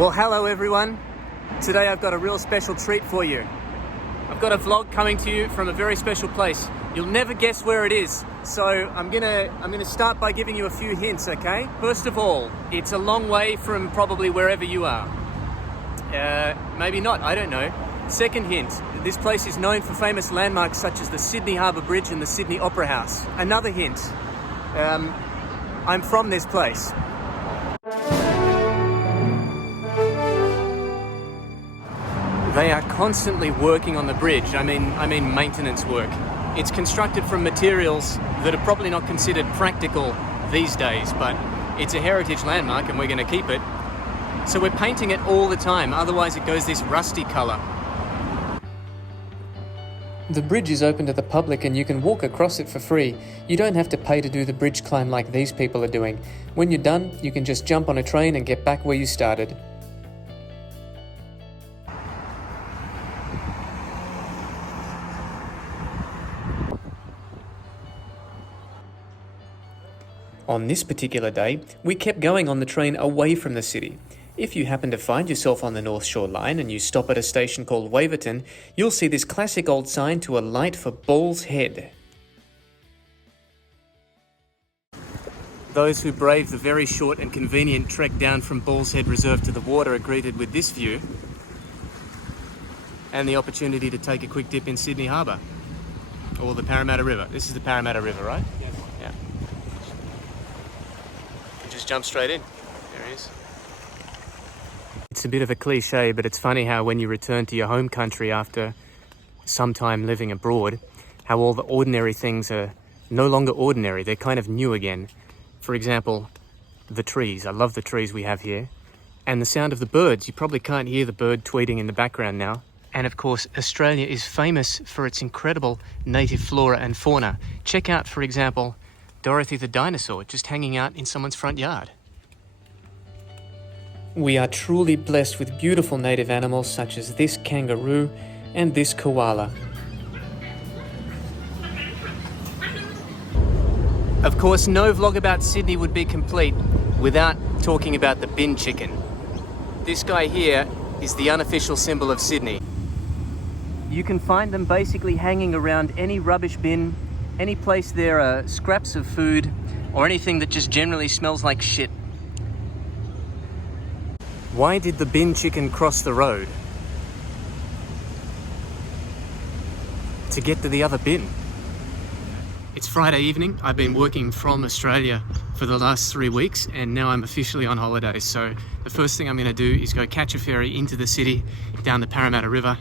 Well, hello everyone. Today I've got a real special treat for you. I've got a vlog coming to you from a very special place. You'll never guess where it is. So I'm gonna start by giving you a few hints, okay? First of all, it's a long way from probably wherever you are. Maybe not, I don't know. Second hint, this place is known for famous landmarks such as the Sydney Harbour Bridge and the Sydney Opera House. Another hint, I'm from this place. They are constantly working on the bridge. I mean maintenance work. It's constructed from materials that are probably not considered practical these days, but it's a heritage landmark and we're going to keep it. So we're painting it all the time, otherwise it goes this rusty colour. The bridge is open to the public and you can walk across it for free. You don't have to pay to do the bridge climb like these people are doing. When you're done, you can just jump on a train and get back where you started. On this particular day, we kept going on the train away from the city. If you happen to find yourself on the North Shore line and you stop at a station called Waverton, you'll see this classic old sign to a light for Bull's Head. Those who brave the very short and convenient trek down from Bull's Head Reserve to the water are greeted with this view and the opportunity to take a quick dip in Sydney Harbour or the Parramatta River. This is the Parramatta River, right? Yes. Yeah. Just jump straight in. There he is. It's a bit of a cliche, but it's funny how when you return to your home country after some time living abroad, how all the ordinary things are no longer ordinary. They're kind of new again. For example, the trees. I love the trees we have here. And the sound of the birds. You probably can't hear the bird tweeting in the background now. And of course, Australia is famous for its incredible native flora and fauna. Check out, for example, Dorothy the dinosaur just hanging out in someone's front yard. We are truly blessed with beautiful native animals such as this kangaroo and this koala. Of course, no vlog about Sydney would be complete without talking about the bin chicken. This guy here is the unofficial symbol of Sydney. You can find them basically hanging around any rubbish bin, any place there are scraps of food, or anything that just generally smells like shit. Why did the bin chicken cross the road? To get to the other bin. It's Friday evening. I've been working from Australia for the last 3 weeks and now I'm officially on holidays. So the first thing I'm going to do is go catch a ferry into the city, down the Parramatta River,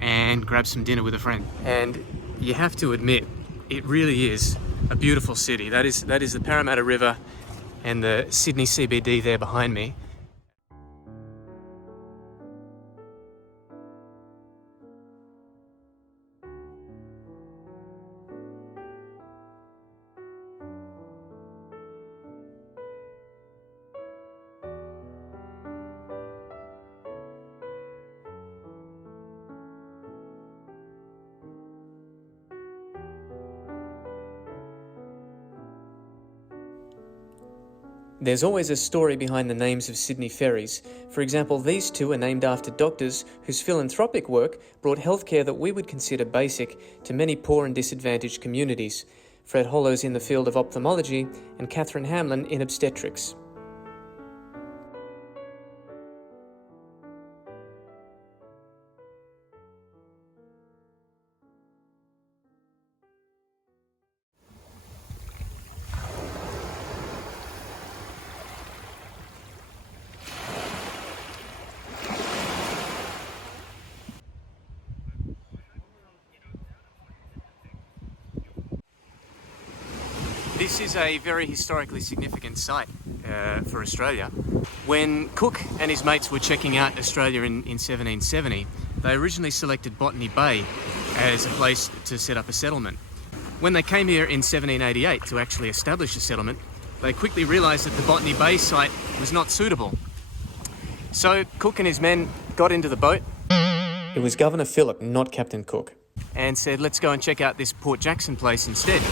and grab some dinner with a friend. And you have to admit, it really is a beautiful city. That is the Parramatta River and the Sydney CBD there behind me. There's always a story behind the names of Sydney ferries. For example, these two are named after doctors whose philanthropic work brought healthcare that we would consider basic to many poor and disadvantaged communities. Fred Hollows in the field of ophthalmology and Catherine Hamlin in obstetrics. This is a very historically significant site for Australia. When Cook and his mates were checking out Australia in 1770, they originally selected Botany Bay as a place to set up a settlement. When they came here in 1788 to actually establish a settlement, they quickly realised that the Botany Bay site was not suitable. So Cook and his men got into the boat. It was Governor Phillip, not Captain Cook. And said, let's go and check out this Port Jackson place instead.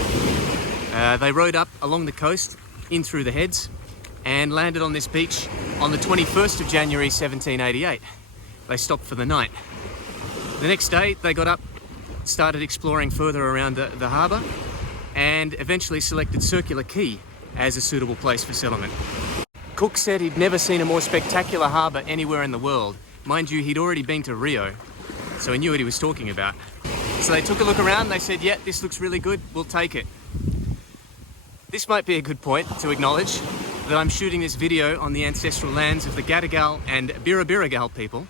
They rowed up along the coast, in through the heads, and landed on this beach on the 21st of January 1788. They stopped for the night. The next day they got up, started exploring further around the harbour, and eventually selected Circular Quay as a suitable place for settlement. Cook said he'd never seen a more spectacular harbour anywhere in the world. Mind you, he'd already been to Rio, so he knew what he was talking about. So they took a look around, they said, yeah, this looks really good, we'll take it. This might be a good point to acknowledge that I'm shooting this video on the ancestral lands of the Gadigal and Birrabirragal people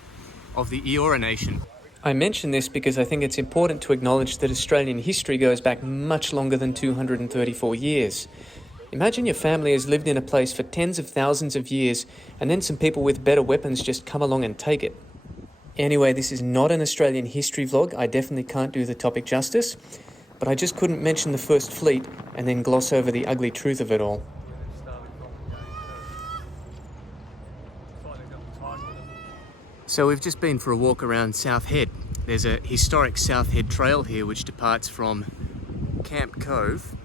of the Eora Nation. I mention this because I think it's important to acknowledge that Australian history goes back much longer than 234 years. Imagine your family has lived in a place for tens of thousands of years, and then some people with better weapons just come along and take it. Anyway, this is not an Australian history vlog. I definitely can't do the topic justice, but I just couldn't mention the First Fleet and then gloss over the ugly truth of it all. So we've just been for a walk around South Head. There's a historic South Head trail here which departs from Camp Cove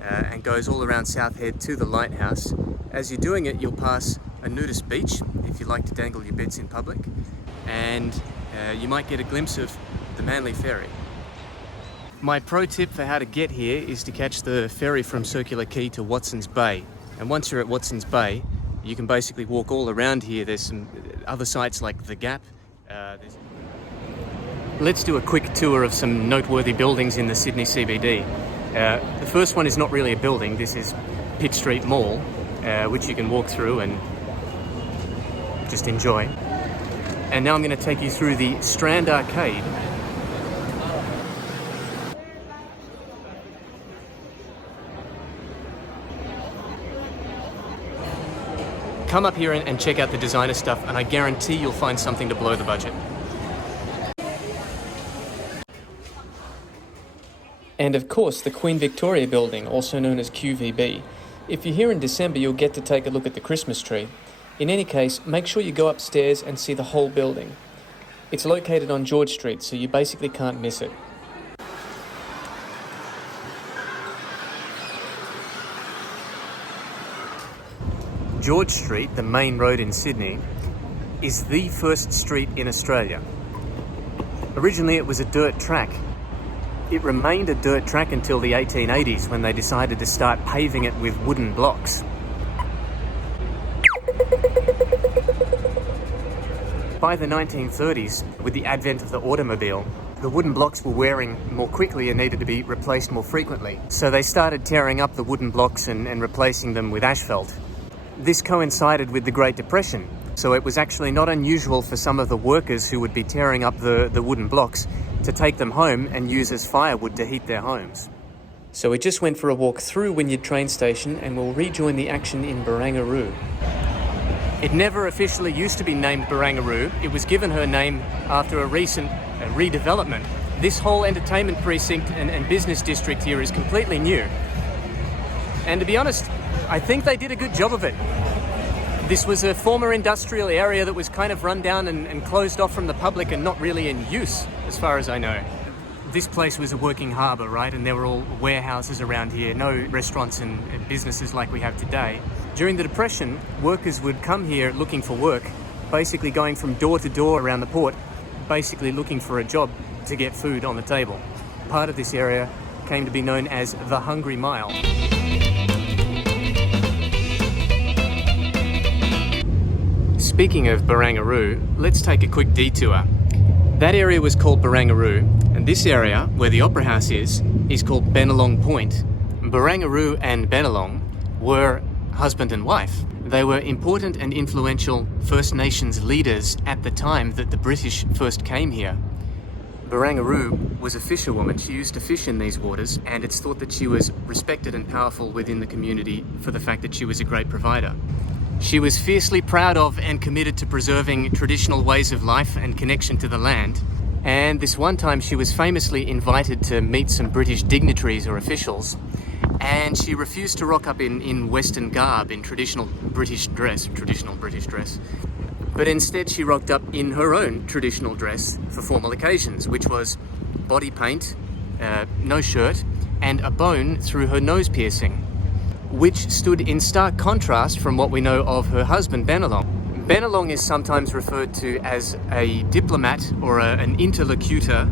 and goes all around South Head to the lighthouse. As you're doing it, you'll pass a nudist beach if you like to dangle your bits in public, and you might get a glimpse of the Manly Ferry. My pro tip for how to get here is to catch the ferry from Circular Quay to Watson's Bay. And once you're at Watson's Bay, you can basically walk all around here. There's some other sites like the Gap. Let's do a quick tour of some noteworthy buildings in the Sydney CBD. The first one is not really a building. This is Pitt Street Mall, which you can walk through and just enjoy. And now I'm going to take you through the Strand Arcade. Come up here and check out the designer stuff, and I guarantee you'll find something to blow the budget. And of course, the Queen Victoria building, also known as QVB. If you're here in December, you'll get to take a look at the Christmas tree. In any case, make sure you go upstairs and see the whole building. It's located on George Street, so you basically can't miss it. George Street, the main road in Sydney, is the first street in Australia. Originally it was a dirt track. It remained a dirt track until the 1880s when they decided to start paving it with wooden blocks. By the 1930s, with the advent of the automobile, the wooden blocks were wearing more quickly and needed to be replaced more frequently. So they started tearing up the wooden blocks and replacing them with asphalt. This coincided with the Great Depression, so it was actually not unusual for some of the workers who would be tearing up the wooden blocks to take them home and use as firewood to heat their homes. So we just went for a walk through Wynyard train station and we'll rejoin the action in Barangaroo. It never officially used to be named Barangaroo. It was given her name after a recent redevelopment. This whole entertainment precinct and business district here is completely new. And to be honest, I think they did a good job of it. This was a former industrial area that was kind of run down and closed off from the public and not really in use, as far as I know. This place was a working harbour, right? And there were all warehouses around here, no restaurants and businesses like we have today. During the Depression, workers would come here looking for work, basically going from door to door around the port, basically looking for a job to get food on the table. Part of this area came to be known as the Hungry Mile. Speaking of Barangaroo, let's take a quick detour. That area was called Barangaroo, and this area, where the Opera House is called Bennelong Point. Barangaroo and Bennelong were husband and wife. They were important and influential First Nations leaders at the time that the British first came here. Barangaroo was a fisherwoman. She used to fish in these waters, and it's thought that she was respected and powerful within the community for the fact that she was a great provider. She was fiercely proud of and committed to preserving traditional ways of life and connection to the land. And this one time she was famously invited to meet some British dignitaries or officials, and she refused to rock up in Western garb, in traditional British dress. But instead she rocked up in her own traditional dress for formal occasions, which was body paint, no shirt, and a bone through her nose piercing. which stood in stark contrast from what we know of her husband, Bennelong. Bennelong is sometimes referred to as a diplomat or an interlocutor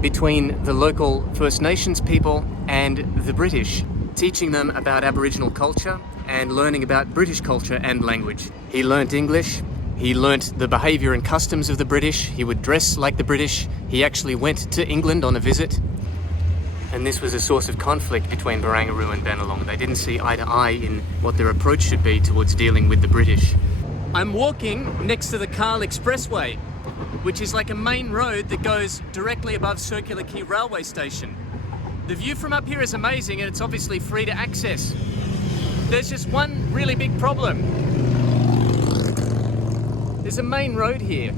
between the local First Nations people and the British, teaching them about Aboriginal culture and learning about British culture and language. He learnt English, he learnt the behaviour and customs of the British, he would dress like the British, he actually went to England on a visit, and this was a source of conflict between Barangaroo and Bennelong. They didn't see eye to eye in what their approach should be towards dealing with the British. I'm walking next to the Cairl Expressway, which is like a main road that goes directly above Circular Quay railway station. The view from up here is amazing and it's obviously free to access. There's just one really big problem. There's a main road here.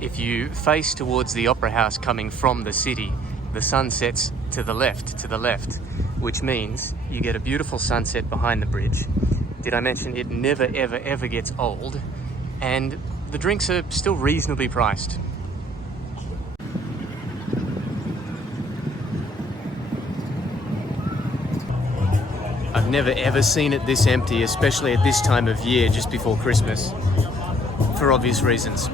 If you face towards the Opera House coming from the city, the sun sets to the left, which means you get a beautiful sunset behind the bridge. Did I mention it never, ever, ever gets old? And the drinks are still reasonably priced. I've never ever seen it this empty, especially at this time of year, just before Christmas, for obvious reasons.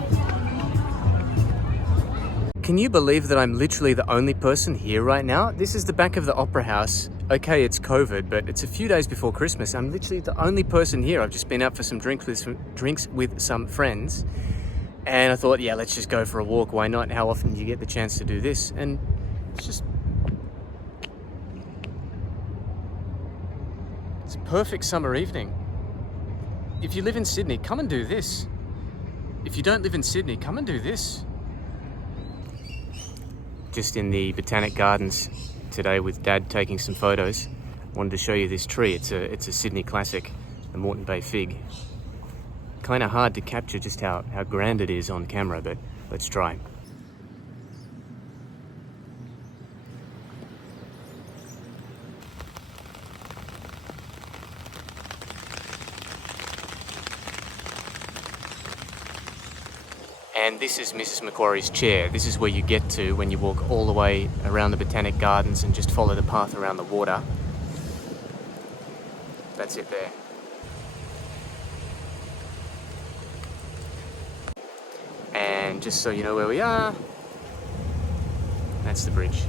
Can you believe that I'm literally the only person here right now? This is the back of the Opera House. Okay, it's COVID, but it's a few days before Christmas. I'm literally the only person here. I've just been out for some drinks with some friends. And I thought, yeah, let's just go for a walk. Why not? How often do you get the chance to do this? And it's a perfect summer evening. If you live in Sydney, come and do this. If you don't live in Sydney, come and do this. Just in the Botanic Gardens today with Dad taking some photos. Wanted to show you this tree. It's a Sydney classic, the Moreton Bay fig. Kind of hard to capture just how grand it is on camera, but let's try. And this is Mrs. Macquarie's chair. This is where you get to when you walk all the way around the Botanic Gardens and just follow the path around the water. That's it there. And just so you know where we are, that's the bridge.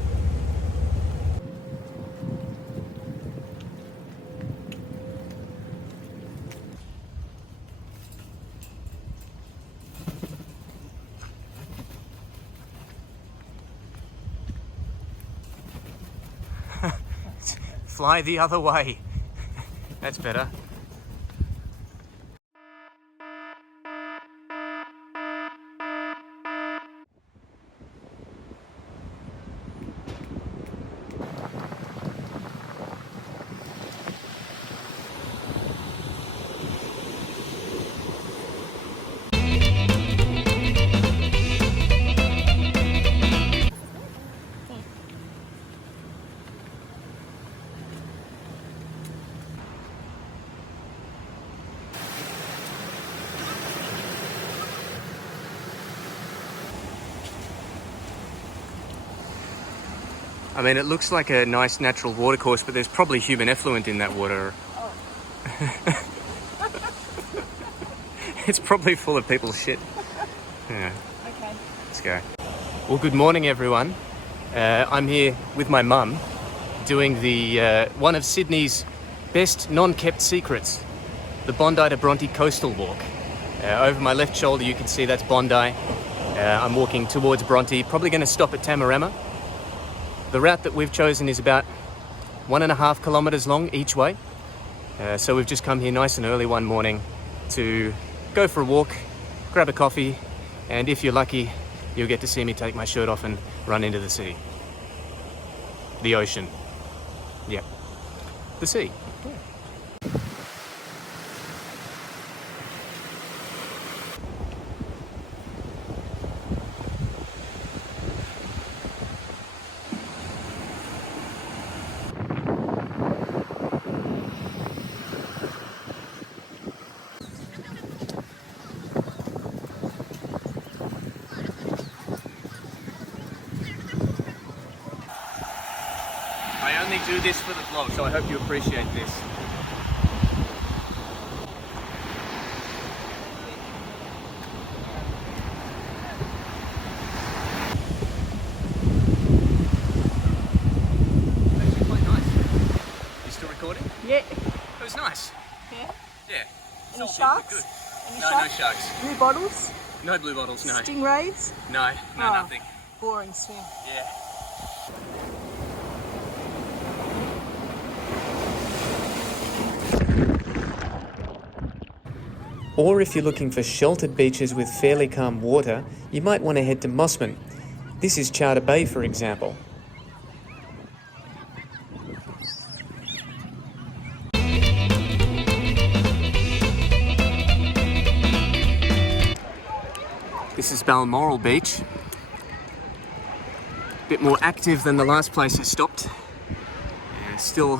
Fly the other way. That's better. I mean, it looks like a nice natural watercourse, but there's probably human effluent in that water. Oh. It's probably full of people's shit. Yeah. Okay. Let's go. Well, good morning, everyone. I'm here with my mum doing the one of Sydney's best non-kept secrets, the Bondi to Bronte Coastal Walk. Over my left shoulder, you can see that's Bondi. I'm walking towards Bronte, probably going to stop at Tamarama. The route that we've chosen is about 1.5 kilometres long each way. So we've just come here nice and early one morning to go for a walk, grab a coffee, and if you're lucky, you'll get to see me take my shirt off and run into the sea. The ocean. Yep. The sea. Yeah. do this for the vlog, so I hope you appreciate this. Actually quite nice. You still recording? Yeah. It was nice. Yeah. Yeah. Any Felt sharks? good. Any No sharks? sharks. Blue bottles? No blue bottles, no. Stingrays? No, Oh. nothing. Boring swim. Yeah. Or if you're looking for sheltered beaches with fairly calm water, you might want to head to Mossman. This is Chowder Bay, for example. This is Balmoral Beach. A bit more active than the last place I stopped. Yeah, still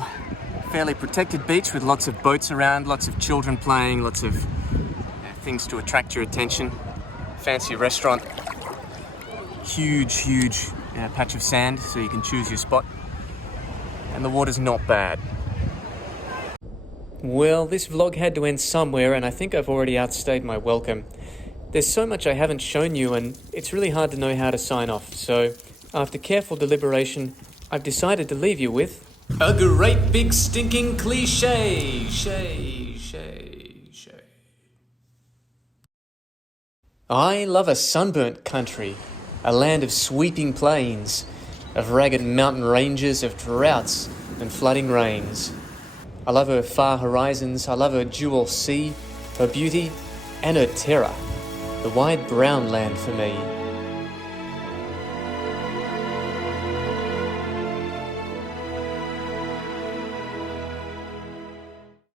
fairly protected beach with lots of boats around, lots of children playing, lots of things to attract your attention. Fancy restaurant. Huge patch of sand so you can choose your spot. And the water's not bad. Well, this vlog had to end somewhere, and I think I've already outstayed my welcome. There's so much I haven't shown you, and it's really hard to know how to sign off. So, after careful deliberation, I've decided to leave you with a great big stinking cliche. I love a sunburnt country, a land of sweeping plains, of ragged mountain ranges, of droughts and flooding rains. I love her far horizons, I love her jewel sea, her beauty and her terror. The wide brown land for me.